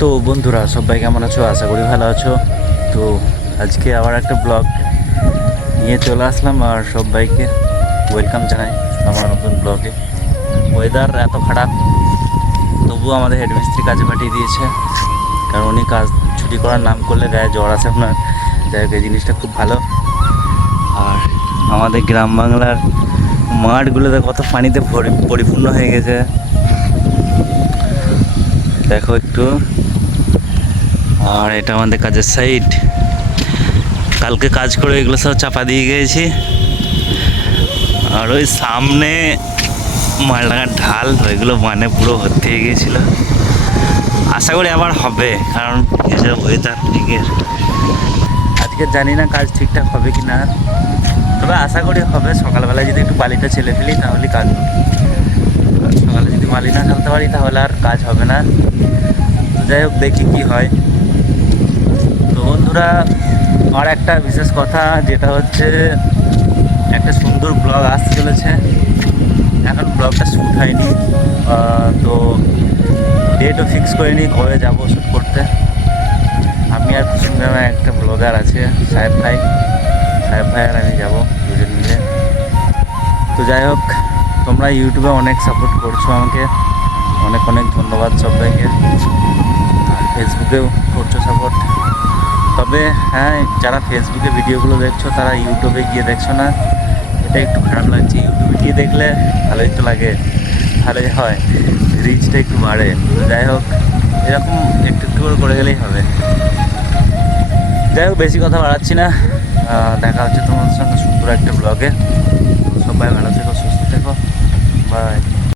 তো বন্ধুরা সবাই কেমন আছো? আশা করি ভালো আছো। তো আজকে আবার একটা ব্লগ নিয়ে চলে আসলাম আর সবাইকে ওয়েলকাম জানাই আমার নতুন ব্লগে। ওয়েদার এত খারাপ, তবুও আমাদের হেডমিস্ত্রি কাজে পাঠিয়ে দিয়েছে, কারণ উনি কাজ ছুটি করার নাম করলে গায়ে জ্বর আছে আপনার। যাই হোক, এই জিনিসটা খুব ভালো। আর আমাদের গ্রাম বাংলার মাঠগুলোতে কত পানিতে পরিপূর্ণ হয়ে গেছে দেখো একটু। আর এটা আমাদের কাজের সাইড, কালকে কাজ করে এগুলো সব চাপা দিয়ে গিয়েছি। আর ওই সামনে মালডাঙ্গার ঢাল, ওইগুলো মানে পুরো ভর্তি হয়ে গিয়েছিল। আশা করি আবার হবে, কারণ এই যে ওয়েদার দিকের আজকে জানি না কাজ ঠিকঠাক হবে কি না, তবে আশা করি হবে। সকালবেলায় যদি একটু বালিটা ছেলে ফেলি তাহলে কাজ হবে। সকালে যদি বালি না ফেলতে পারি তাহলে আর কাজ হবে না। তো যাই হোক, দেখি কি হয়। তো বন্ধুরা, আর একটা বিশেষ কথা, যেটা হচ্ছে একটা সুন্দর ব্লগ আসতে চলেছে। এখন ব্লগটা শ্যুট হয়নি, তো ডেটও ফিক্স করিনি কবে যাবো শ্যুট করতে। আমি আর কুসুম নামে একটা ব্লগার আছে, সাহেব ভাই আর আমি যাবো দুজন মিলে। তো যাই হোক, তোমরা ইউটিউবে অনেক সাপোর্ট করছো আমাকে, অনেক অনেক ধন্যবাদ সবাইকে। আর ফেসবুকেও করছো সাপোর্ট। তবে হ্যাঁ, যারা ফেসবুকে ভিডিওগুলো দেখছো তারা ইউটিউবে গিয়ে দেখছো না, এটা একটু খারাপ লাগছে। ইউটিউবে গিয়ে দেখলে ভালোই তো লাগে, ভালোই হয়, রিচটা একটু বাড়ে। তো যাই হোক, এরকম একটু একটু করে গেলেই হবে। যাই হোক, বেশি কথা বাড়াচ্ছি না। দেখা হচ্ছে তোমাদের সঙ্গে সুন্দর একটা ব্লগে। সবাই ভালো থেকো, সুস্থ থেকো, বাই।